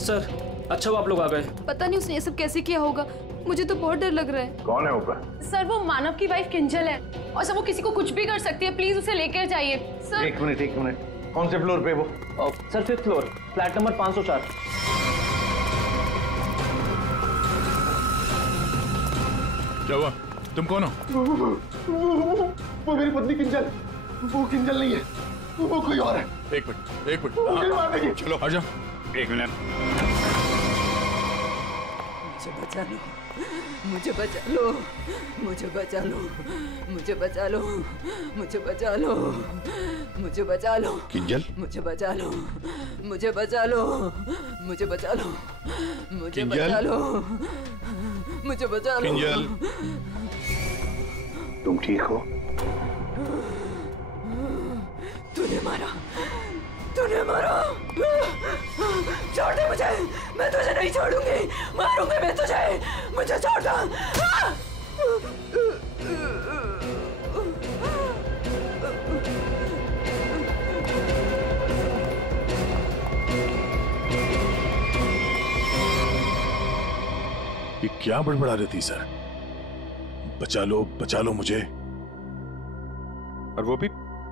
Sir अच्छा वो आप लोग आ गए। पता नहीं उसने ये सब कैसे किया होगा, मुझे तो बहुत डर लग रहा है। कौन है ऊपर? सर वो मानव की वाइफ किंजल है और सर वो किसी को कुछ भी कर सकती है, प्लीज उसे लेकर जाइए। सर एक मिनट कौन से फ्लोर पे वो? Sir 5th floor, flat number 504। क्या हुआ? तुम कौन हो? वो मेरी पत्नी किंजल। वो किंजल नहीं है, वो कोई और है। एक मिनट चलो आ जाओ। एक मिनट। मुझे बचा लो, मुझे बचा लो, मुझे बचा लो, मुझे बचा लो, मुझे बचा लो, किंजल मुझे बचा लो, मुझे बचा लो, मुझे बचा लो, मुझे बचा लो, मुझे बचा लो। किंजल तुम ठीक हो? तूने मारा, तूने मारा। छोड़ दे मुझे, मैं तुझे नहीं छोड़ूंगी, मारूंगी मैं तुझे, मुझे छोड़ दो। ये क्या बड़बड़ा रही थी सर? बचा लो मुझे। और वो भी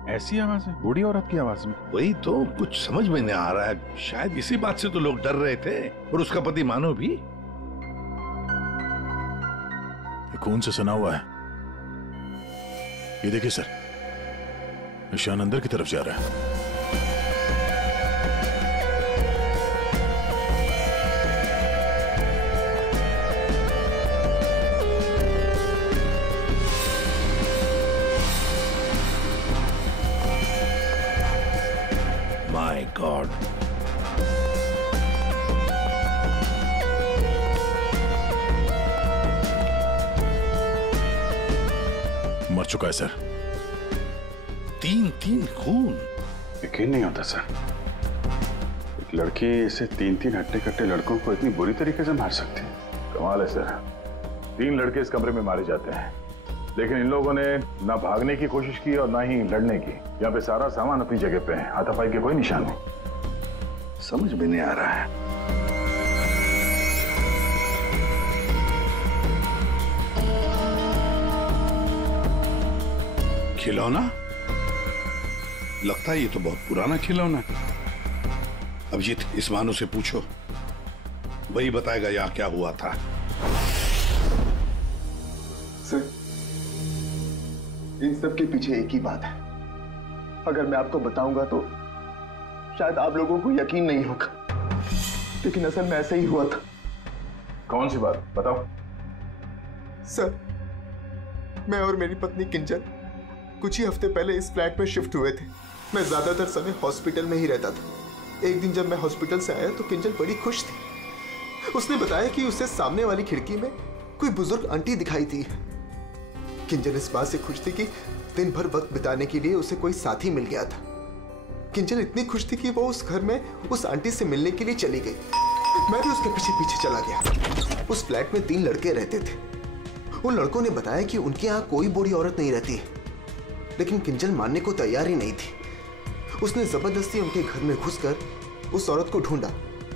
ऐसी आवाज है, बूढ़ी औरत की आवाज में। वही तो कुछ समझ में नहीं आ रहा है। शायद इसी बात से तो लोग डर रहे थे, और उसका पति मानव भी। ये खून से सना हुआ है। ये देखिए सर, निशान अंदर की तरफ जा रहा है। My God. मर चुका है सर। 3 खून। यकीन नहीं होता सर, एक लड़की ऐसे 3 हट्टे कट्टे लड़कों को इतनी बुरी तरीके से मार सकती है। कमाल है सर, 3 लड़के इस कमरे में मारे जाते हैं, लेकिन इन लोगों ने ना भागने की कोशिश की और ना ही लड़ने की। यहाँ पे सारा सामान अपनी जगह पे है, हाथापाई के कोई निशान नहीं। समझ में नहीं आ रहा है। खिलौना? लगता है ये तो बहुत पुराना खिलौना है। अभिजीत, इस मानो से पूछो, वही बताएगा यहाँ क्या हुआ था। सर, इन सब के पीछे एक ही बात है। अगर मैं आपको बताऊंगा तो शायद आप लोगों को यकीन नहीं होगा, लेकिन असल में ऐसा ही हुआ था। कौन सी बात बताओ? सर, मैं और मेरी पत्नी किंजल कुछ ही हफ्ते पहले इस फ्लैट में शिफ्ट हुए थे। मैं ज्यादातर समय हॉस्पिटल में ही रहता था। एक दिन जब मैं हॉस्पिटल से आया तो किंजल बड़ी खुश थी। उसने बताया कि उसे सामने वाली खिड़की में कोई बुजुर्ग आंटी दिखाई थी। किंजल इस बात से खुश थी कि दिन भर वक्त बिताने के लिए उसे कोई साथी मिल गया था। किंजल इतनी खुश थी कि वो उस घर में उस आंटी से मिलने के लिए चली गई। मैं भी उसके पीछे पीछे चला गया। उस फ्लैट में 3 लड़के रहते थे। उन लड़कों ने बताया कि उनके यहाँ कोई बूढ़ी औरत नहीं रहती है, लेकिन किंजल मानने को तैयार ही नहीं थी। उसने जबरदस्ती उनके घर में घुसकर उस औरत को ढूंढा,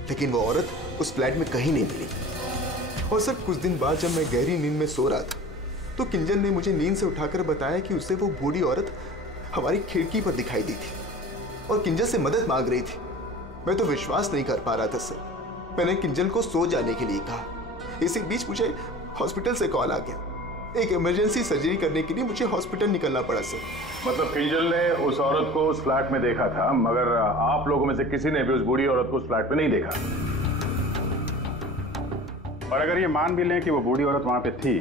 लेकिन वो औरत उस फ्लैट में कहीं नहीं मिली। और सर, कुछ दिन बाद जब मैं गहरी नींद में सो रहा था तो किंजल ने मुझे नींद से उठाकर बताया कि उसे वो बूढ़ी औरत हमारी खिड़की पर दिखाई दी थी और किंजल से मदद मांग रही थी। मैं तो विश्वास नहीं कर पा रहा था सर। मैंने किंजल को सो जाने के लिए कहा। इसी बीच मुझे हॉस्पिटल से कॉल आ गया। एक इमरजेंसी सर्जरी करने के लिए मुझे हॉस्पिटल निकलना पड़ा सर। मतलब किंजल ने उस औरत को उस फ्लैट में देखा था, मगर आप लोगों में से किसी ने भी उस बूढ़ी औरत को उस फ्लैट में नहीं देखा। और अगर ये मान भी लें कि वो बूढ़ी औरत वहां पे थी,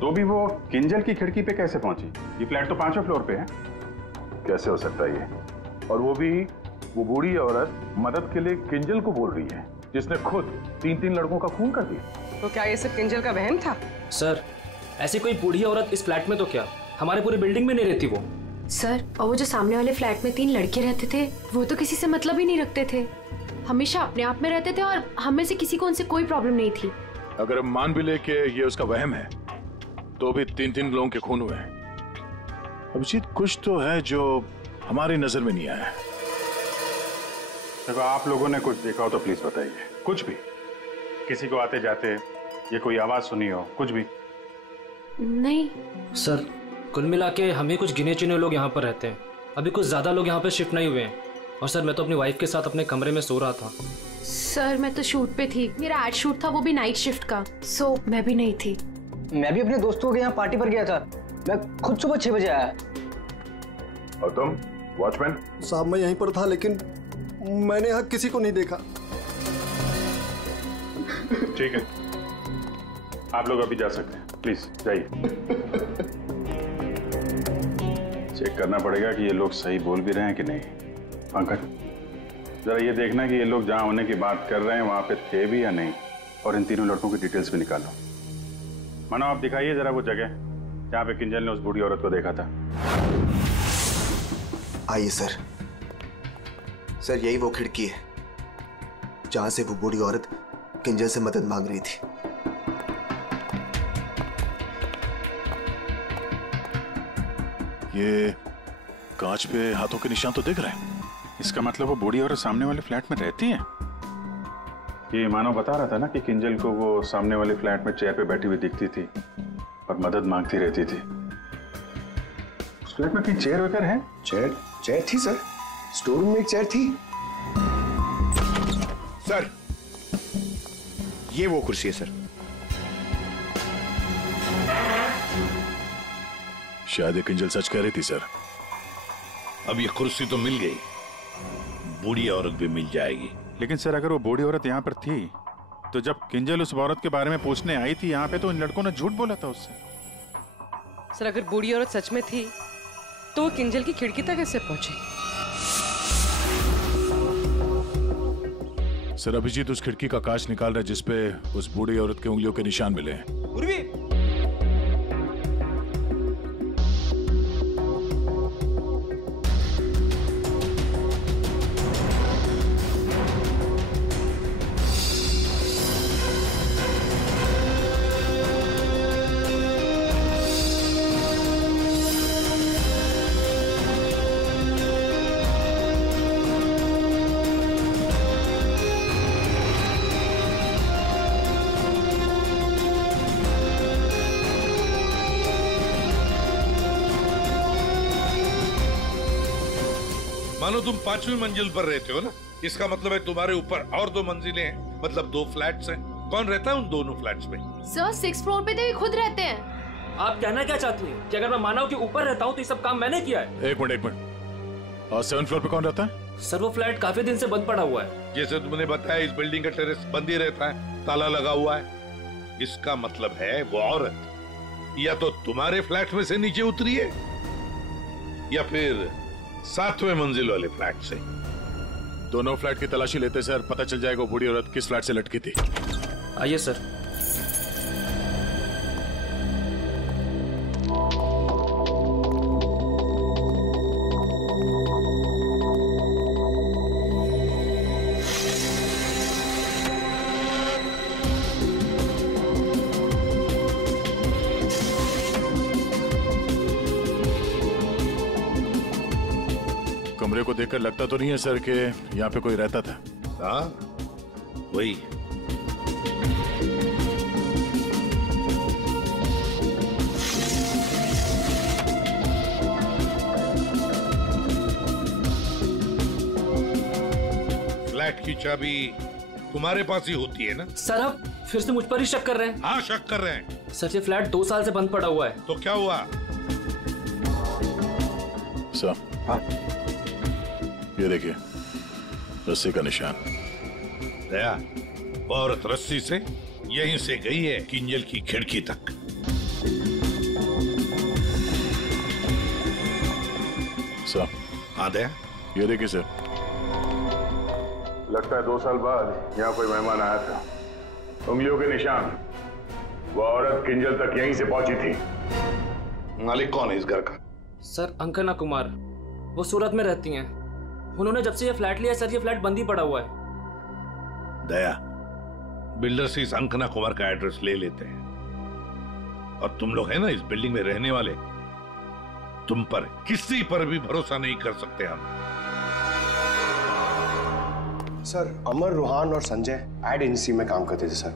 तो भी वो किंजल की खिड़की पे कैसे पहुंची? ये फ्लैट तो 5वें फ्लोर पे है। कैसे हो सकता है ये? और वो भी वो बूढ़ी औरत मदद के लिए किंजल को बोल रही है, जिसने खुद 3 लड़कों का खून कर दिया। तो क्या ये सब किंजल का वहम था? सर, ऐसी कोई बूढ़ी औरत इस फ्लैट में तो क्या, हमारे पूरी बिल्डिंग में नहीं रहती वो। सर, और वो जो सामने वाले फ्लैट में 3 लड़के रहते थे, वो तो किसी से मतलब ही नहीं रखते थे। हमेशा अपने आप में रहते थे और हम में से किसी को उनसे कोई प्रॉब्लम नहीं थी। अगर हम मान भी ले कि ये उसका वहम है, तो भी 3 लोगों के खून हुए हैं। अभिजीत, कुछ तो है जो हमारी नजर में नहीं आया। देखो, आप लोगों ने कुछ देखा हो तो प्लीज बताइए, कुछ भी, किसी को आते जाते ये कोई आवाज सुनी हो, कुछ भी? नहीं सर, कुल मिला के हम ही कुछ गिने चुने लोग यहाँ पर रहते हैं। अभी कुछ ज्यादा लोग यहाँ पे शिफ्ट नहीं हुए हैं। और सर, मैं तो अपनी वाइफ के साथ अपने कमरे में सो रहा था। सर, मैं तो शूट पे थी, मेरा एड शूट था, वो भी नाइट शिफ्ट का, सो मैं भी नहीं थी। मैं भी अपने दोस्तों के यहाँ पार्टी पर गया था, मैं खुद सुबह 6 बजे आया। और तुम वॉचमैन? साहब, मैं यहीं पर था, लेकिन मैंने यहाँ किसी को नहीं देखा। ठीक है, आप लोग अभी जा सकते हैं, प्लीज जाइए। चेक करना पड़ेगा कि ये लोग सही बोल भी रहे हैं कि नहीं। पंकज, जरा ये देखना कि ये लोग जहां होने की बात कर रहे हैं वहां पे थे भी या नहीं, और इन तीनों लड़कों की डिटेल्स भी निकालो। मानो, आप दिखाइए जरा वो जगह जहां पे किंजल ने उस बूढ़ी औरत को देखा था। आइए सर। सर, यही वो खिड़की है जहां से वो बूढ़ी औरत किंजल से मदद मांग रही थी। ये कांच पे हाथों के निशान तो दिख रहे हैं। इसका मतलब वो बूढ़ी औरत सामने वाले फ्लैट में रहती है। ये मानो बता रहा था ना कि किंजल को वो सामने वाले फ्लैट में चेयर पे बैठी हुई दिखती थी और मदद मांगती रहती थी। उस फ्लैट में कहीं चेयर वगैरह है? चेयर थी सर, स्टोर रूम में एक चेयर थी। सर, ये वो कुर्सी है सर। शायद किंजल सच कह रही थी सर। अब ये कुर्सी तो मिल गई, बूढ़ी औरत भी मिल जाएगी। लेकिन सर, अगर वो बूढ़ी औरत यहाँ पर थी तो जब किंजल उस औरत के बारे में पूछने आई थी यहाँ पे, तो इन लड़कों ने झूठ बोला था उससे। सर, अगर बूढ़ी औरत सच में थी तो वो किंजल की खिड़की तक कैसे पहुंची? सर, अभिजीत उस खिड़की का कांच निकाल रहा है जिसपे उस बूढ़ी औरत के उंगलियों के निशान मिले हैं। मानो तुम 5वीं मंजिल पर रहते हो ना, इसका मतलब है तुम्हारे ऊपर और 2 मंजिलें हैं, मतलब 2 फ्लैट्स हैं। कौन रहता है उन दोनों फ्लैट्स में? सर, 6th फ्लोर पे तो ये खुद रहते हैं। आप कहना क्या चाहती हैं कि अगर मैं माना हूं कि ऊपर रहता हूं तो ये सब काम मैंने किया है? एक मिनट। और 7th फ्लोर पे कौन रहता है? सर, वो फ्लैट काफी दिन से बंद पड़ा हुआ है। जैसे तुमने बताया, इस बिल्डिंग का टेरेस बंद ही रहता है, ताला लगा हुआ है। इसका मतलब है वो औरत या तो तुम्हारे फ्लैट में से नीचे उतरी है या फिर 7वें मंजिल वाले फ्लैट से। दोनों फ्लैट की तलाशी लेते सर, पता चल जाएगा बूढ़ी औरत किस फ्लैट से लटकी थी। आइए सर। कमरे को देखकर लगता तो नहीं है सर कि यहाँ पे कोई रहता था। हाँ, वही। फ्लैट की चाबी तुम्हारे पास ही होती है ना? सर, आप फिर से मुझ पर ही शक कर रहे हैं? हाँ, शक कर रहे हैं। सर, ये फ्लैट 2 साल से बंद पड़ा हुआ है। तो क्या हुआ? सर, हाँ, ये देखिए, रस्सी का निशान। दया, औरत रस्सी से यहीं से गई है किंजल की खिड़की तक। सर, हाँ दया, ये देखिए सर। लगता है 2 साल बाद यहाँ कोई मेहमान आया था। उंगलियों के निशान, वो औरत किंजल तक यहीं से पहुंची थी। मालिक कौन है इस घर का? सर, अंकना कुमार, वो सूरत में रहती हैं। उन्होंने जब से ये फ्लैट लिया सर, ये फ्लैट बंद ही पड़ा हुआ है। दया, बिल्डर से इस अंकना कुमार का एड्रेस ले लेते हैं। और तुम लोग है ना इस बिल्डिंग में रहने वाले, तुम पर किसी पर भी भरोसा नहीं कर सकते हम। सर अमर, रोहान और संजय एड एजेंसी में काम करते थे सर,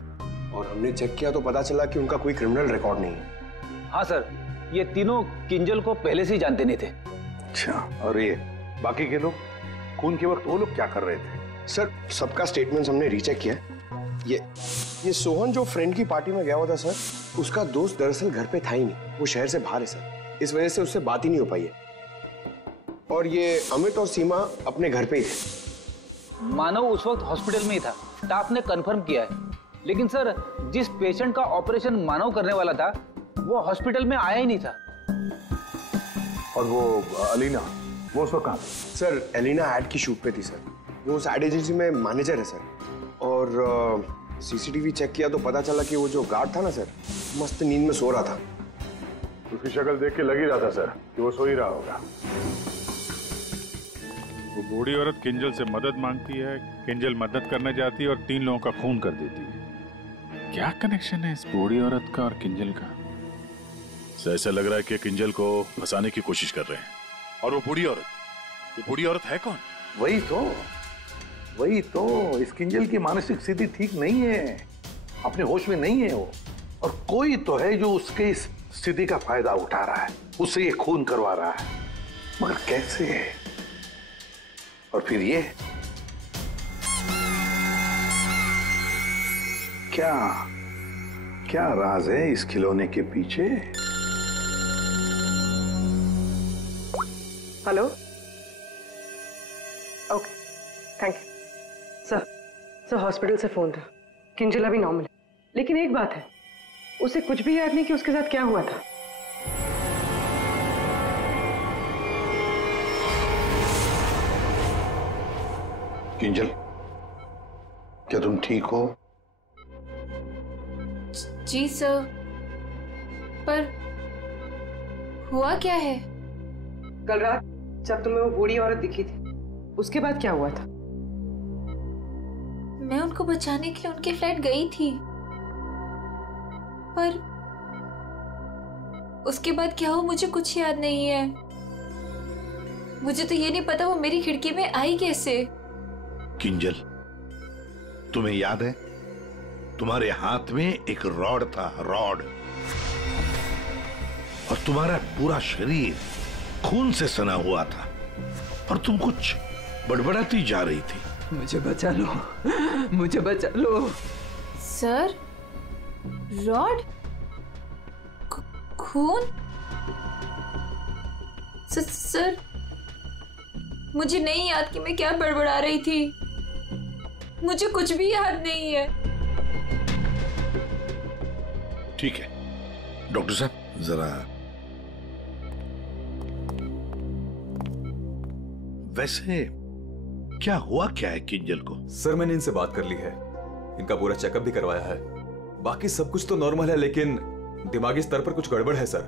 और हमने चेक किया तो पता चला कि उनका कोई क्रिमिनल रिकॉर्ड नहीं है। हाँ सर, ये तीनों किंजल को पहले से ही जानते नहीं थे। अच्छा, और ये बाकी के लोग, खून के वक्त वो लोग क्या कर रहे थे? सर सबका स्टेटमेंट्स हमने रीचेक किया। ये सोहन जो फ्रेंड की पार्टी में गया हुआ था सर, उसका दोस्त दरअसल घर पे था ही नहीं, वो शहर से बाहर है सर, इस वजह से उससे बात ही नहीं हो पाई है। और ये अमित और सीमा अपने घर पे ही थे। मानव उस वक्त हॉस्पिटल में ही था, स्टाफ ने कंफर्म किया है। लेकिन सर, जिस पेशेंट का ऑपरेशन मानव करने वाला था वो हॉस्पिटल में आया ही नहीं था। और वो अलीना, वो उस वक्त कहाँ? सर एलिना एड की शूट पे थी सर, वो उस एड एजेंसी में मैनेजर है सर। और सीसीटीवी चेक किया तो पता चला कि वो जो गार्ड था ना सर, मस्त नींद में सो रहा था। उसकी शक्ल देख के लग ही रहा था सर कि वो सो ही रहा होगा। वो बूढ़ी औरत किंजल से मदद मांगती है, किंजल मदद करने जाती है और 3 लोगों का खून कर देती है। क्या कनेक्शन है इस बूढ़ी औरत का और किंजल का? ऐसा लग रहा है कि किंजल को फंसाने की कोशिश कर रहे हैं। और वो बूढ़ी औरत, ये बूढ़ी औरत है कौन? वही तो इस किंजल की मानसिक स्थिति ठीक नहीं है, अपने होश में नहीं है वो, और कोई तो है जो उसके इस स्थिति का फायदा उठा रहा है, उससे ये खून करवा रहा है, मगर कैसे? और फिर ये क्या राज है इस खिलौने के पीछे? Hello, okay, thank you. Sir hospital से फोन था, किंजल अभी नॉर्मल है, लेकिन एक बात है, उसे कुछ भी याद नहीं कि उसके साथ क्या हुआ था। किंजल, क्या तुम ठीक हो? जी सर, पर हुआ क्या है? कल रात जब तुम्हें वो बूढ़ी औरत दिखी थी, उसके बाद क्या हुआ था? मैं उनको बचाने के लिए उनके फ्लैट गई थी, पर उसके बाद क्या हुआ मुझे कुछ याद नहीं है। मुझे तो ये नहीं पता वो मेरी खिड़की में आई कैसे। किंजल, तुम्हें याद है तुम्हारे हाथ में एक रॉड था, रॉड, और तुम्हारा पूरा शरीर खून से सना हुआ था और तुम कुछ बड़बड़ाती जा रही थी। मुझे बचा लो, मुझे बचा लो। सर, रॉड, खून? सर, मुझे नहीं याद कि मैं क्या बड़बड़ा रही थी, मुझे कुछ भी याद नहीं है। ठीक है डॉक्टर साहब, जरा वैसे क्या हुआ क्या है किंजल को? सर मैंने इनसे बात कर ली है, इनका पूरा चेकअप भी करवाया है, बाकी सब कुछ तो नॉर्मल है, लेकिन दिमागी स्तर पर कुछ गड़बड़ है सर।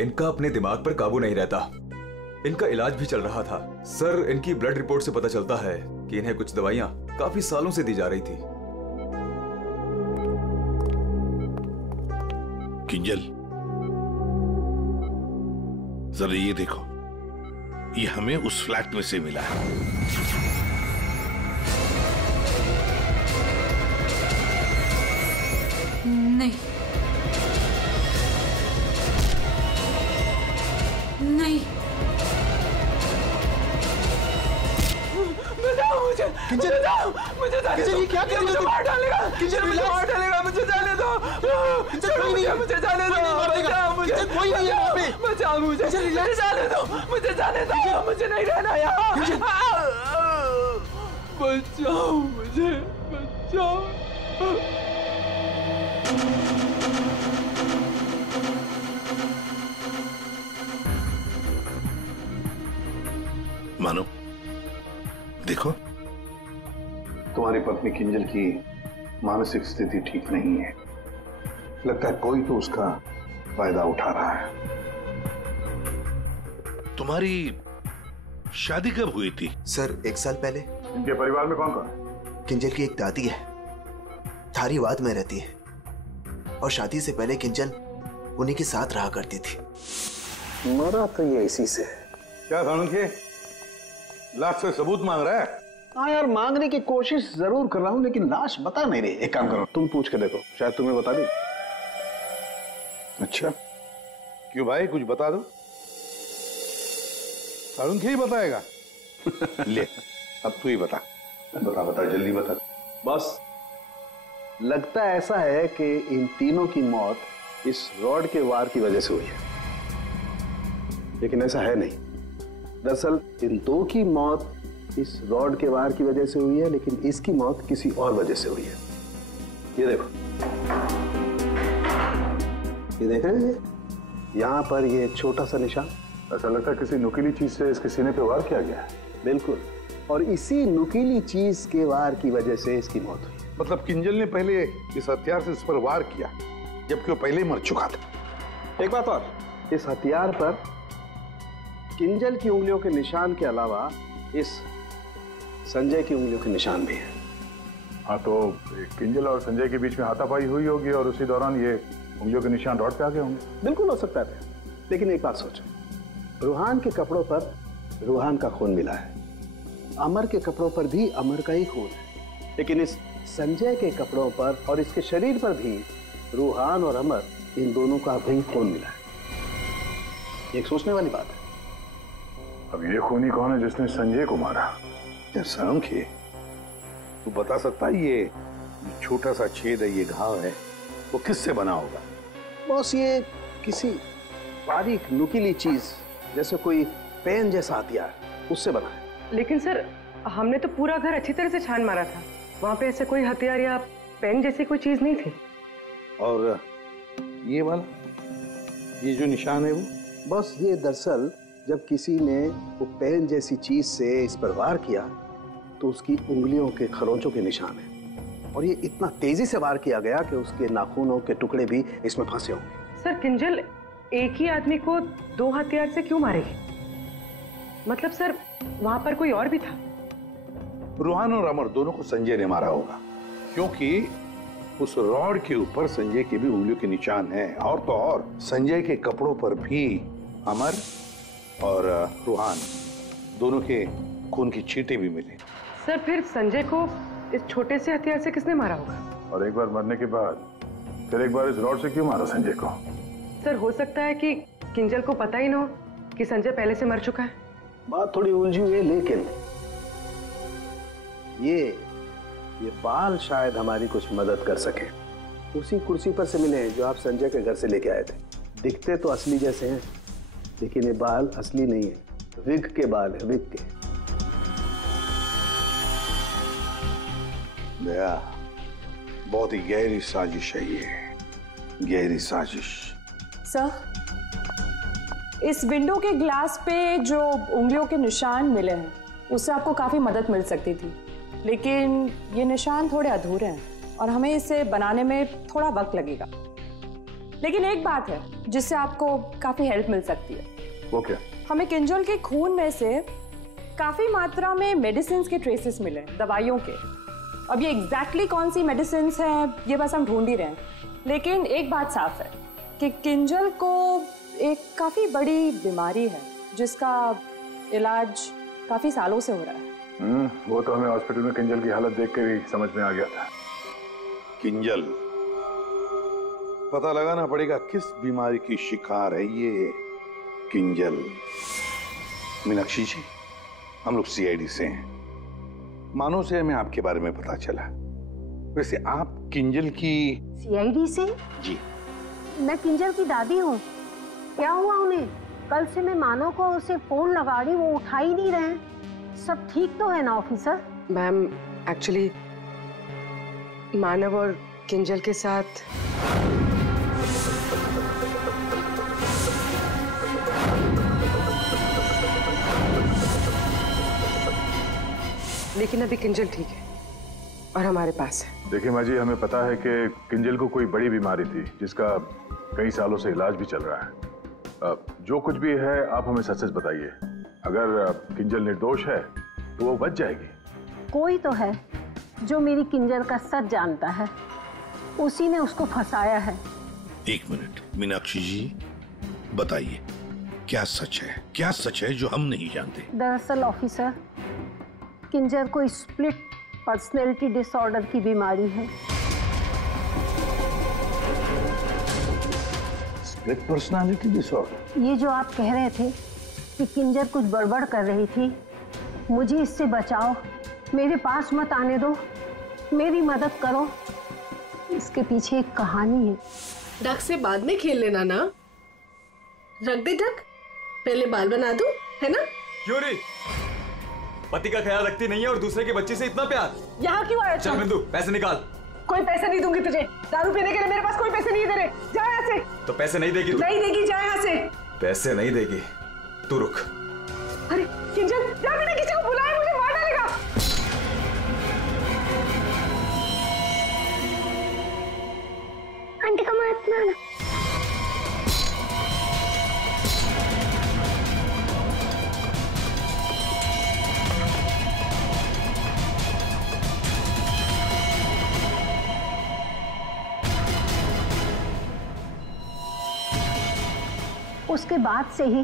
इनका अपने दिमाग पर काबू नहीं रहता। इनका इलाज भी चल रहा था सर। इनकी ब्लड रिपोर्ट से पता चलता है कि इन्हें कुछ दवाइयां काफी सालों से दी जा रही थी। किंजल, जरा ये देखो, ये हमें उस फ्लैट में से मिला है। नहीं, नहीं, मुझे किंजल, ये क्या कर रही हो? मुझे मार डालेगा, किंजल, मुझे मार डालेगा, मुझे जाने दो, मुझे जाने दो, बचाओ मुझे, कोई नहीं है वहाँ पे, बचाओ मुझे, जाने दो, मुझे जाने दो, मुझे नहीं रहना यहाँ, बचाओ मुझे, बचाओ। मानो, देखो, तुम्हारी पत्नी किंजल की मानसिक स्थिति ठीक नहीं है, लगता है कोई तो उसका फायदा उठा रहा है। तुम्हारी शादी कब हुई थी? सर 1 साल पहले। इनके परिवार में कौन कौन है? किंजल की एक दादी है, धारीवाद में रहती है, और शादी से पहले किंजल उन्हीं के साथ रहा करती थी। मरा तो ये इसी से। क्या था उनके? लास्ट से सबूत मांग रहा है? हाँ यार, मांगने की कोशिश जरूर कर रहा हूँ, लेकिन लाश बता नहीं रही। एक काम करो, तुम पूछ के देखो, शायद तुम्हें बता दी। अच्छा, क्यों भाई, कुछ बता दो। अरुण क्या ही बताएगा? ले, अब तू ही बता। बता जल्दी बता। बस लगता ऐसा है कि इन तीनों की मौत इस रॉड के वार की वजह से हुई है, लेकिन ऐसा है नहीं। दरअसल इन दो की मौत इस रॉड के वार की वजह से हुई है, लेकिन इसकी मौत किसी और वजह से हुई है। ये देखो, ये देख रहे हैं यहाँ पर ये छोटा सा निशान। ऐसा लगता है किसी नुकीली चीज से इसके सीने पे वार किया गया है। बिल्कुल, और इसी नुकीली चीज के वार की वजह से इसकी मौत हुई। मतलब किंजल ने पहले इस हथियार से इस पर वार किया, जबकि वो पहले ही मर चुका था। एक बात और, इस हथियार पर किंजल की उंगलियों के निशान के अलावा इस संजय की उंगलियों के निशान भी है। हाँ, तो किंजल और संजय के बीच में हाथापाई हुई होगी और उसी दौरान ये उंगलियों के निशान रॉड पे आ गए होंगे। बिल्कुल हो सकता है, लेकिन एक बात सोचो, रूहान के कपड़ों पर रूहान का खून मिला है, अमर के कपड़ों पर भी अमर का ही खून है, लेकिन इस संजय के कपड़ों पर और इसके शरीर पर भी रूहान और अमर, इन दोनों का भी खून मिला है। एक सोचने वाली बात है। अब ये खूनी कौन है जिसने संजय को मारा? यार शर्म के, तू बता सकता है ये छोटा सा छेद है, ये घाव है, वो किससे बना होगा? बॉस, ये किसी बारीक नुकीली चीज जैसे कोई पेन जैसा हथियार, उससे बना है। लेकिन सर, हमने तो पूरा घर अच्छी तरह से छान मारा था, वहां पे ऐसे कोई हथियार या पेन जैसी कोई चीज नहीं थी। और ये वाला, ये जो निशान है वो? बस ये दरअसल जब किसी ने वो पेन जैसी चीज से इस पर वार किया तो उसकी उंगलियों के खरोंचों के निशान है, और ये इतना तेजी से वार किया गया कि उसके नाखूनों के टुकड़े भी इसमें फंसे होंगे। सर, किंजल एक ही आदमी को दो हथियार से क्यों मारेगी? मतलब सर, वहां पर कोई और भी था? रूहान और अमर दोनों को संजय ने मारा होगा, क्योंकि उस रॉड के ऊपर संजय के भी उंगलियों के निशान हैं, और तो और संजय के कपड़ों पर भी अमर और रूहान दोनों के खून की छींटे भी मिले। सर, फिर संजय को इस छोटे से हथियार से किसने मारा होगा? और एक बार मरने के बाद फिर एक बार इस रॉड से क्यों मारा संजय को? सर, हो सकता है कि किंजल को पता ही ना हो कि संजय पहले से मर चुका है। बात थोड़ी उलझी हुई है, लेकिन ये बाल शायद हमारी कुछ मदद कर सके। उसी कुर्सी पर से मिले जो आप संजय के घर से लेके आए थे। दिखते तो असली जैसे हैं, लेकिन ये बाल असली नहीं है, विग के बाल है, विग के। दया, बहुत ही गहरी साजिश है ये, गहरी साजिश। सर, इस विंडो के ग्लास पे जो उंगलियों के निशान मिले हैं, उससे आपको काफी मदद मिल सकती थी, लेकिन ये निशान थोड़े अधूरे हैं और हमें इसे बनाने में थोड़ा वक्त लगेगा। लेकिन एक बात है जिससे आपको काफी हेल्प मिल सकती है। वो क्या? हमें किंजल के खून में से काफी मात्रा में मेडिसिन के ट्रेसेस मिले, दवाइयों के। अब ये एग्जैक्टली कौन सी मेडिसिन हैं ये बस हम ढूंढ ही रहे हैं, लेकिन एक बात साफ है कि किंजल को एक काफी बड़ी बीमारी है जिसका इलाज काफी सालों से हो रहा है। वो तो हमें हॉस्पिटल में किंजल की हालत देख के ही समझ में आ गया था। किंजल, पता लगाना पड़ेगा किस बीमारी की शिकार है ये किंजल। मीनाक्षी जी, हम लोग सीआईडी से हैं, मानो से हमें आपके बारे में पता चला। वैसे आप किंजल की? सीआईडी से? जी। मैं किंजल की दादी हूँ। क्या हुआ उन्हें? कल से मैं मानव को उसे फोन लगा रही, वो उठा ही नहीं रहे। सब ठीक तो है ना ऑफिसर? मैम, एक्चुअली मानव और किंजल के साथ लेकिन अभी किंजल ठीक है और हमारे पास है। देखिए माँ जी, हमें पता है कि किंजल को कोई बड़ी बीमारी थी जिसका कई सालों से इलाज भी चल रहा है। जो कुछ भी है आप हमें सच सच बताइए। अगर किंजल निर्दोष है तो वो बच जाएगी। कोई तो है जो मेरी किंजल का सच जानता है, उसी ने उसको फंसाया है। एक मिनट मीनाक्षी जी, बताइए क्या सच है, क्या सच है जो हम नहीं जानते? दरअसल ऑफिसर, किंजर को स्प्लिट पर्सनैलिटी डिसऑर्डर की बीमारी है। Split personality disorder? ये जो आप कह रहे थे कि किंजर कुछ गड़बड़ कर रही थी, मुझे इससे बचाओ, मेरे पास मत आने दो, मेरी मदद करो। इसके पीछे एक कहानी है। डक से बाद में खेल लेना ना, रख दे डक, पहले बाल बना दो, है ना? क्यों नहीं? पति का ख्याल रखती नहीं है और दूसरे के बच्चे से इतना प्यार। यहाँ क्यों आया? चल बिंदु, पैसे निकाल। कोई पैसे नहीं दूंगी तुझे, दारू पीने के लिए मेरे पास कोई पैसे नहीं दे रहे। जा यहाँ से। तो पैसे नहीं देगी? नहीं देगी, जा यहाँ से। पैसे नहीं देगी, तू रुक। अरे किंजल, जा, मैंने किसी को बुलाया, मुझे मार डालेगा। आंटी का मत मारना। उसके बाद से ही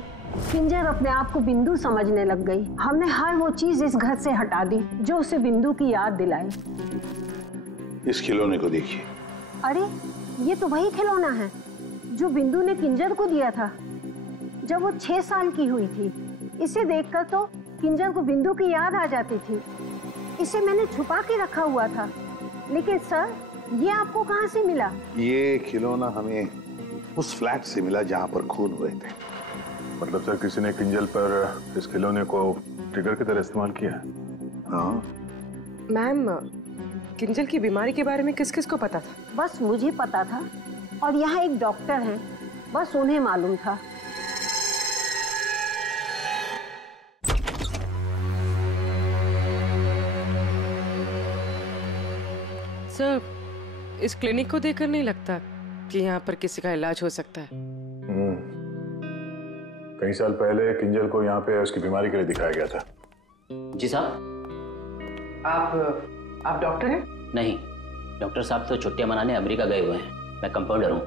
किंजर अपने आप को बिंदु समझने लग गई। हमने हर वो चीज इस घर से हटा दी जो उसे बिंदु की याद दिलाए। इस खिलौने को देखिए। अरे ये तो वही खिलौना है जो बिंदु ने किंजर को दिया था जब वो 6 साल की हुई थी। इसे देखकर तो किंजर को बिंदु की याद आ जाती थी। इसे मैंने छुपा के रखा हुआ था। लेकिन सर, ये आपको कहाँ से मिला? ये खिलौना हमें उस फ्लैट से मिला जहाँ पर खून हुए थे। मतलब सर, किसी ने किंजल पर इस खिलौने को ट्रिगर की तरह इस्तेमाल किया है? हाँ मैम, किंजल की बीमारी के बारे में किस किस को पता था? बस मुझे पता था और यहाँ एक डॉक्टर है, बस उन्हें मालूम था। सर, इस क्लिनिक को देखकर नहीं लगता कि यहाँ पर किसी का इलाज हो सकता है। कई साल पहले किंजल को यहाँ पे उसकी बीमारी के लिए दिखाया गया था। जी साहब। आप डॉक्टर हैं? नहीं, डॉक्टर साहब तो छुट्टियां मनाने अमेरिका गए हुए हैं। मैं कंपाउंडर हूँ।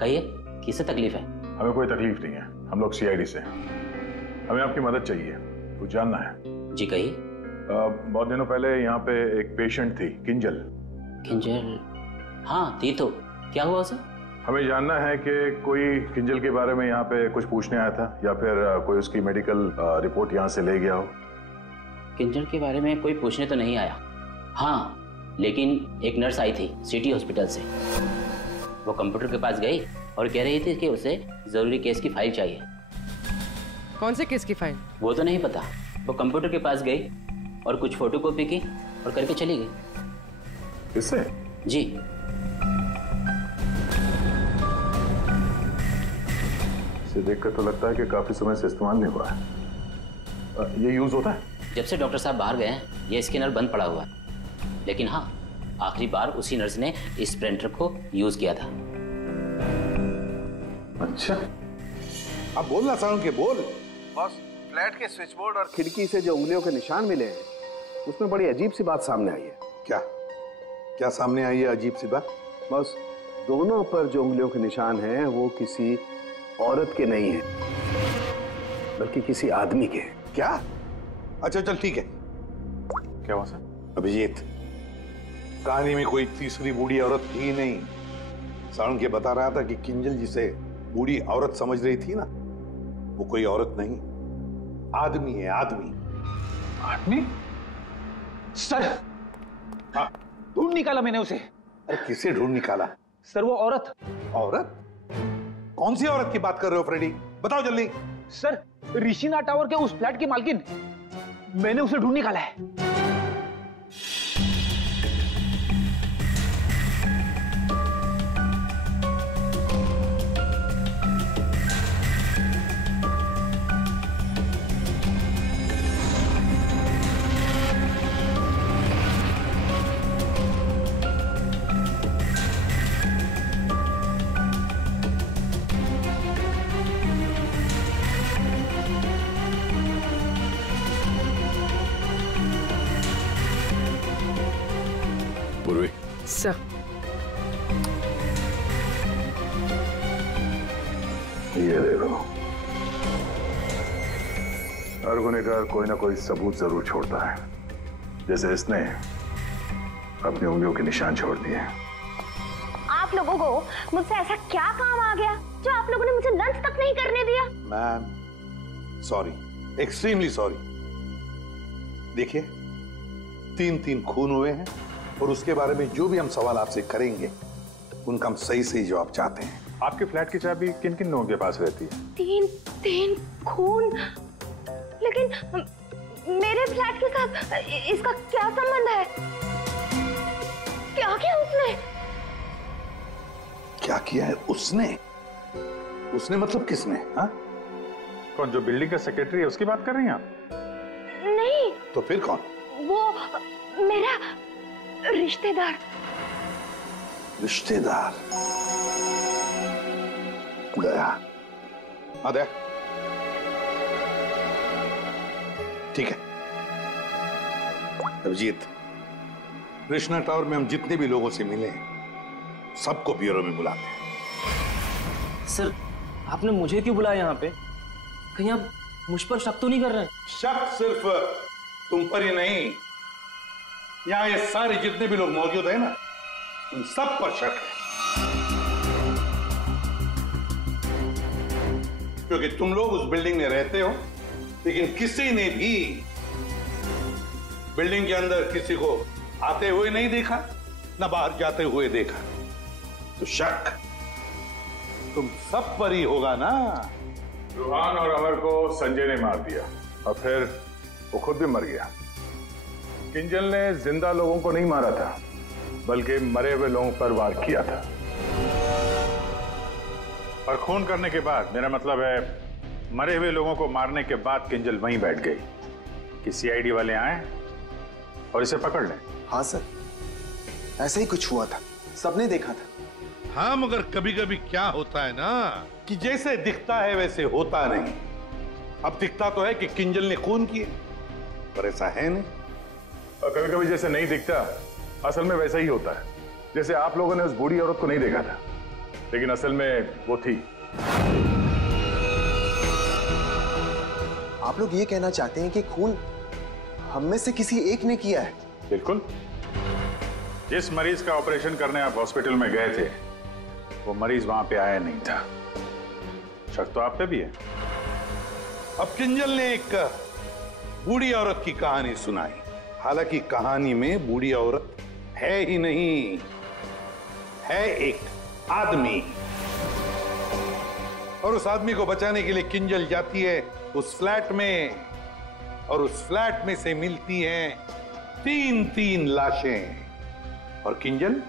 कहिए, किससे तकलीफ है? हमें कोई तकलीफ नहीं है, हम लोग CID से हैं। हमें आपकी मदद चाहिए, कुछ जानना है। जी कहिए। बहुत दिनों पहले यहाँ पे एक पेशेंट थी, किंजल। किंजल? हाँ थी तो, क्या हुआ उसे? हमें जानना है कि कोई किंजल के बारे में यहाँ पे कुछ पूछने आया था या फिर कोई उसकी मेडिकल रिपोर्ट यहाँ से ले गया हो। किंजल के बारे में कोई पूछने तो नहीं आया। हाँ, लेकिन एक नर्स आई थी सिटी हॉस्पिटल से। वो कंप्यूटर के पास गई और कह रही थी कि उसे जरूरी केस की फाइल चाहिए। कौन से केस की फाइल? वो तो नहीं पता। वो कंप्यूटर के पास गई और कुछ फोटोकॉपी की और करके चली गई। किससे? जी। इसे देखकर तो लगता है कि काफी समय से इस्तेमाल नहीं हुआ है। ये यूज होता है? जब से डॉक्टर साहब बाहर गए हैं ये स्कैनर बंद पड़ा हुआ है। लेकिन हाँ, आखिरी बार उसी नर्स ने इस प्रिंटर को यूज किया था। अच्छा, अब बोलना साउंड के बोल। बॉस, फ्लैट के स्विच बोर्ड और खिड़की से जो उंगलियों के निशान मिले हैं उसमें बड़ी अजीब सी बात सामने आई है। क्या क्या सामने आई है अजीब सी बात? बस दोनों पर जो उंगलियों के निशान हैं वो किसी औरत के नहीं है बल्कि किसी आदमी के। क्या? अच्छा चल ठीक है। क्या हुआ सर? अभिजीत, कहानी में कोई तीसरी बूढ़ी औरत थी नहीं। साउंड के बता रहा था कि किंजल जिसे बूढ़ी औरत समझ रही थी ना, वो कोई औरत नहीं, आदमी है, आदमी। आदमी? सर, हाँ, ढूंढ निकाला मैंने उसे। अरे किसे ढूंढ निकाला? सर वो औरत। औरत? कौन सी औरत की बात कर रहे हो फ्रेडी? बताओ जल्दी। सर, ऋषिना टावर के उस फ्लैट की मालकिन, मैंने उसे ढूंढ निकाला है। पूर्वी। सर। ये देखो, हर गुनहगार कोई ना कोई सबूत जरूर छोड़ता है। जैसे इसने अपनी उंगलियों के निशान छोड़ दिए। आप लोगों को मुझसे ऐसा क्या काम आ गया जो आप लोगों ने मुझे लंच तक नहीं करने दिया? Ma'am sorry, extremely sorry. देखिए 3 खून हुए हैं और उसके बारे में जो भी हम सवाल आपसे करेंगे उनका हम सही सही जवाब चाहते हैं। आपके फ्लैट की चाबी किन किन लोगों के पास रहती है? 3 खून, लेकिन मेरे फ्लैट के साथ इसका क्या संबंध है? क्या किया उसने? क्या किया है उसने? उसने मतलब किसने? हाँ? कौन, जो बिल्डिंग का सेक्रेटरी है उसकी बात कर रही हैं आप? नहीं। तो फिर कौन? वो मेरा रिश्तेदार। रिश्तेदार गया। आदे ठीक है। अभिजीत, कृष्णा टावर में हम जितने भी लोगों से मिले सबको ब्यूरो में बुलाते हैं। सर आपने मुझे क्यों बुलाया यहाँ पे? कहीं आप मुझ पर शक तो नहीं कर रहे हैं? शक सिर्फ तुम पर ही नहीं, यहाँ ये सारे जितने भी लोग मौजूद हैं ना, उन सब पर शक है। क्योंकि तुम लोग उस बिल्डिंग में रहते हो, लेकिन किसी ने भी बिल्डिंग के अंदर किसी को आते हुए नहीं देखा, ना बाहर जाते हुए देखा। तो शक तुम सब पर ही होगा ना। रूहान और अमर को संजय ने मार दिया और फिर वो खुद भी मर गया। किंजल ने जिंदा लोगों को नहीं मारा था, बल्कि मरे हुए लोगों पर वार किया था। और खून करने के बाद, मेरा मतलब है मरे हुए लोगों को मारने के बाद किंजल वहीं बैठ गई कि सीआईडी वाले आए और इसे पकड़ लें। हाँ सर, ऐसे ही कुछ हुआ था, सबने देखा था। हाँ, मगर कभी कभी क्या होता है ना कि जैसे दिखता है वैसे होता नहीं। अब दिखता तो है कि किंजल ने खून किए, पर ऐसा है नहीं। और कभी कभी जैसे नहीं दिखता, असल में वैसा ही होता है। जैसे आप लोगों ने उस बूढ़ी औरत को नहीं देखा था, लेकिन असल में वो थी। आप लोग ये कहना चाहते हैं कि खून हम में से किसी एक ने किया है? बिल्कुल। जिस मरीज का ऑपरेशन करने आप हॉस्पिटल में गए थे, वो मरीज वहां पे आया नहीं था। शक तो आप पे भी है। अब किंजल ने एक बूढ़ी औरत की कहानी सुनाई। हालांकि कहानी में बूढ़ी औरत है ही नहीं, है एक आदमी। और उस आदमी को बचाने के लिए किंजल जाती है उस फ्लैट में, और उस फ्लैट में से मिलती हैं 3 लाशें, और किंजल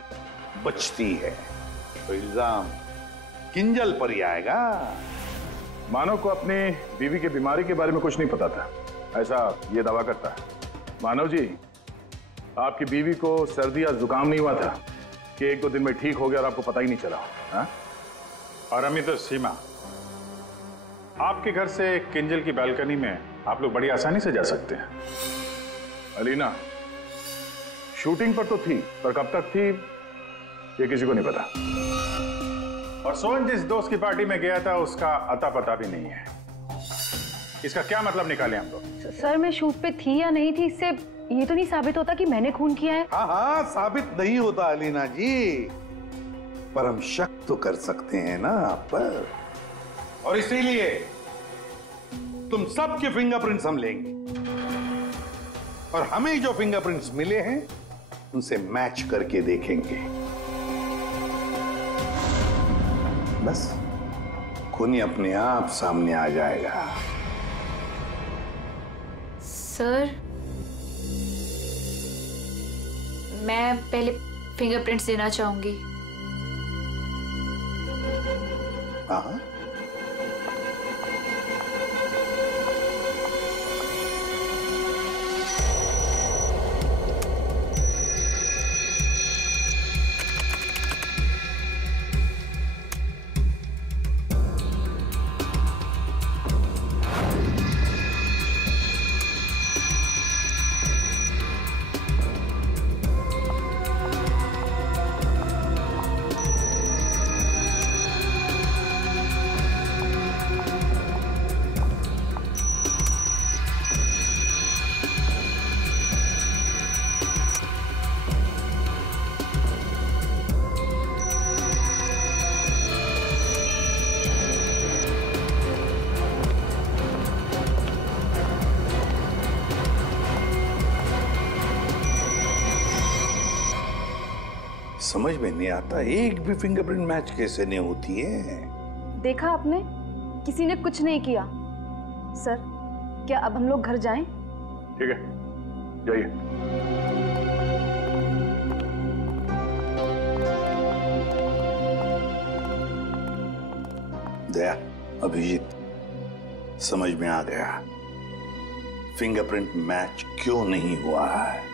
बचती है। तो इल्जाम किंजल पर ही आएगा। मानव को अपनी बीवी की बीमारी के बारे में कुछ नहीं पता था, ऐसा ये दावा करता है। मानव जी, आपकी बीवी को सर्दी या जुकाम नहीं हुआ था कि 1-2 दिन में ठीक हो गया और आपको पता ही नहीं चला? हा? और अमित, सीमा, आपके घर से किंजल की बालकनी में आप लोग बड़ी आसानी से जा सकते हैं। अलीना शूटिंग पर तो थी, पर कब तक थी ये किसी को नहीं पता। और सोहन जिस दोस्त की पार्टी में गया था, उसका अता पता भी नहीं है। इसका क्या मतलब निकाले हम लोग? सर मैं शूट पे थी या नहीं थी, इससे ये तो नहीं साबित होता कि मैंने खून किया है। हाँ, साबित नहीं होता अलीना जी, पर हम शक तो कर सकते हैं ना आप पर। और इसीलिए तुम सबके फिंगरप्रिंट्स हम लेंगे, और हमें जो फिंगरप्रिंट्स मिले हैं उनसे मैच करके देखेंगे। बस खूनी अपने आप सामने आ जाएगा। सर, मैं पहले फिंगरप्रिंट्स देना चाहूंगी। हाँ, समझ में नहीं आता, एक भी फिंगरप्रिंट मैच कैसे नहीं होती है? देखा आपने, किसी ने कुछ नहीं किया। सर, क्या अब हम लोग घर जाएं? ठीक है, जाइए। दया, अभिजीत, समझ में आ गया फिंगरप्रिंट मैच क्यों नहीं हुआ है।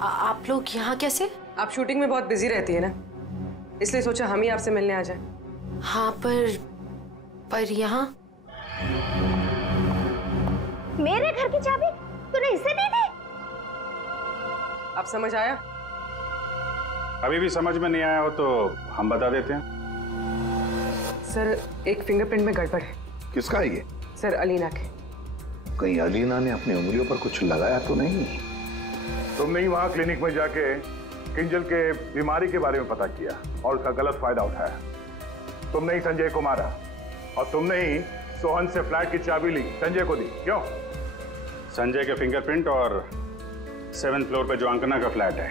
आप लोग यहाँ कैसे? आप शूटिंग में बहुत बिजी रहती है ना, इसलिए सोचा हम ही आपसे मिलने आ जाएं। हाँ, पर यहाँ मेरे घर की चाबी तूने इसे दी थी? अब समझ आया? अभी भी समझ में नहीं आया हो तो हम बता देते हैं। सर, एक फिंगरप्रिंट में गड़बड़ है। किसका है ये? सर, अलीना के। कहीं अलीना ने अपनी उंगलियों पर कुछ लगाया तो नहीं? तुमने ही वहां क्लिनिक में जाके किंजल के बीमारी के बारे में पता किया और उसका गलत फायदा उठाया। तुमने ही संजय को मारा और तुमने ही सोहन से फ्लैट की चाबी ली, संजय को दी। क्यों? संजय के फिंगरप्रिंट और 7th फ्लोर पे जो अंकना का फ्लैट है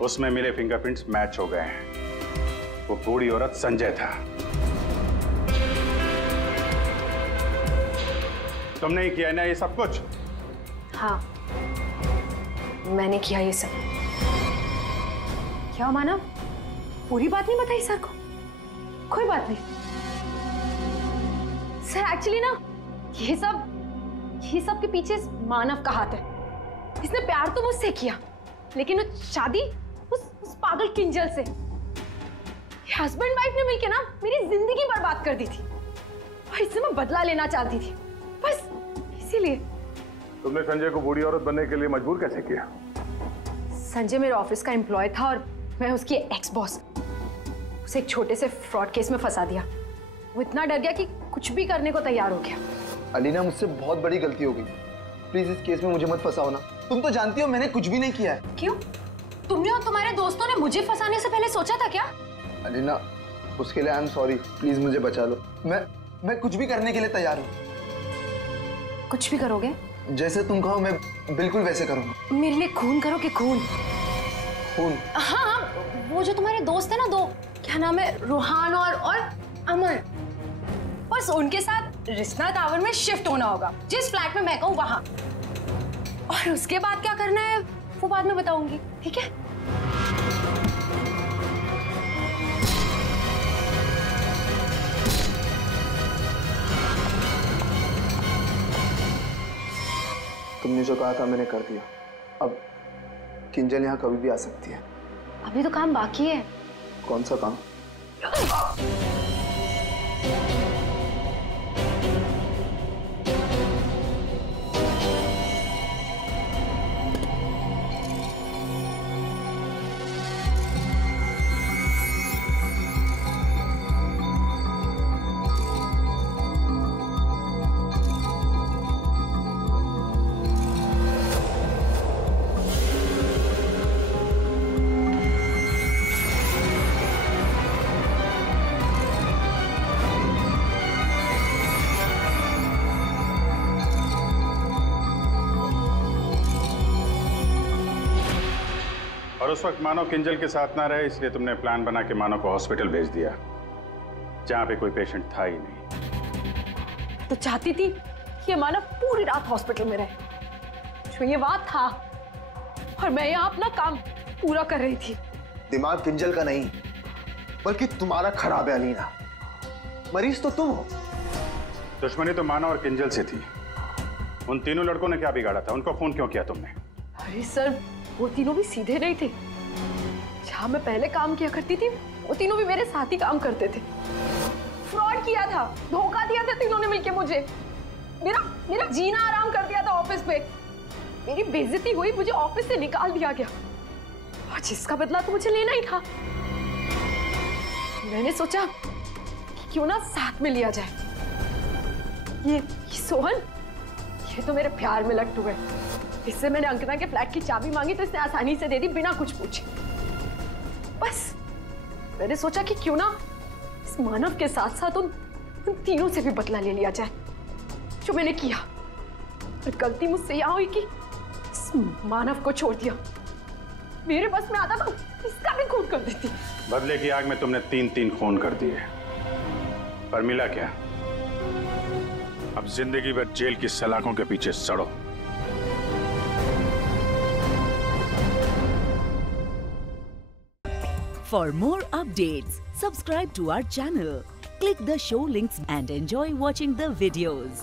उसमें मिले फिंगरप्रिंट्स मैच हो गए हैं। वो बूढ़ी औरत संजय था। तुमने ही किया ना ये सब कुछ? हाँ, मैंने किया ये सब। क्या मानव, पूरी बात नहीं बताई सर को? कोई बात नहीं सर, एक्चुअली ना ये सब के पीछे मानव का हाथ है। इसने प्यार तो मुझसे किया, लेकिन वो शादी उस पागल किंजल से। हस्बैंड वाइफ ने मिलकर ना मेरी जिंदगी बर्बाद कर दी थी और इससे मैं बदला लेना चाहती थी, बस इसीलिए। तुमने संजय को बूढ़ी औरत बनने के लिए मजबूर कैसे किया? संजय मेरे ऑफिस का एम्प्लॉय था और मैं उसकी एक्स बॉस। उसे एक छोटे से फ्रॉड केस में फंसा दिया। वो इतना डर गया कि कुछ भी करने को तैयार हो गया। अलीना, मुझसे बहुत बड़ी गलती हो गई, प्लीज इस केस में मुझे मत फंसाओ ना। तुम तो जानती हो मैंने कुछ भी नहीं किया है। क्यों? तुमने और तुम्हारे दोस्तों ने मुझे फंसाने से पहले सोचा था क्या? अलीना, उसके लिए आई एम सॉरी, प्लीज मुझे बचा लो। मैं कुछ भी करने के लिए तैयार हूँ। कुछ भी करोगे? जैसे तुम कहो मैं बिल्कुल वैसे करूँगा। मेरे लिए खून करोगे? खून? खून? हाँ, वो जो तुम्हारे दोस्त है ना, दो, क्या नाम है, रूहान और अमर, बस उनके साथ रिश्ता टावर में शिफ्ट होना होगा, जिस फ्लैट में मैं कहूँ वहां। और उसके बाद क्या करना है वो बाद में बताऊंगी, ठीक है? तुमने जो कहा था मैंने कर दिया। अब किंजल यहाँ कभी भी आ सकती है। अभी तो काम बाकी है। कौन सा काम? उस वक्त मानव किंजल के साथ ना रहे, इसलिए तुमने प्लान बना के मानव को हॉस्पिटल भेज दिया जहां पे कोई पेशेंट था ही नहीं। तो चाहती थी कि मानव पूरी रात हॉस्पिटल में रहे, जो ये बात था, और मैं यहाँ अपना काम पूरा कर रही थी। दिमाग किंजल का नहीं बल्कि तुम्हारा खराब है अलीना। मरीज तो तुम हो। दुश्मनी तो मानव और किंजल से थी। उन तीनों लड़कों ने क्या बिगाड़ा था? उनको फोन क्यों किया तुमने? अरे सर, वो तीनों भी सीधे नहीं थे। जहां मैं पहले काम किया करती थी वो तीनों भी मेरे साथ ही काम करते थे। फ्रॉड किया था, धोखा दिया था तीनों ने मिलकर मुझे। मेरा जीना आराम कर दिया था ऑफिस पे। मेरी बेइज्जती हुई, मुझे ऑफिस से निकाल दिया गया, और जिसका बदला तो मुझे लेना ही था। मैंने सोचा कि क्यों ना साथ में लिया जाए। ये सोहन, ये तो मेरे प्यार में लट्टू है। इससे मैंने अंकिता के फ्लैट की चाबी मांगी तो इसने आसानी से दे दी, बिना कुछ पूछे। बस मैंने सोचा कि क्यों ना इस मानव के साथ साथ उन तीनों से भी बदला ले लिया जाए जो मैंने किया। और गलती मुझसे यहां हुई कि इस मानव को छोड़ दिया। मेरे बस में आता तो इसका भी खून कर देती। बदले की आग में तुमने 3 खून कर दिए, पर मिला क्या? अब जिंदगी भर जेल की सलाखों के पीछे सड़ो। For more updates, subscribe to our channel, click the show links and enjoy watching the videos.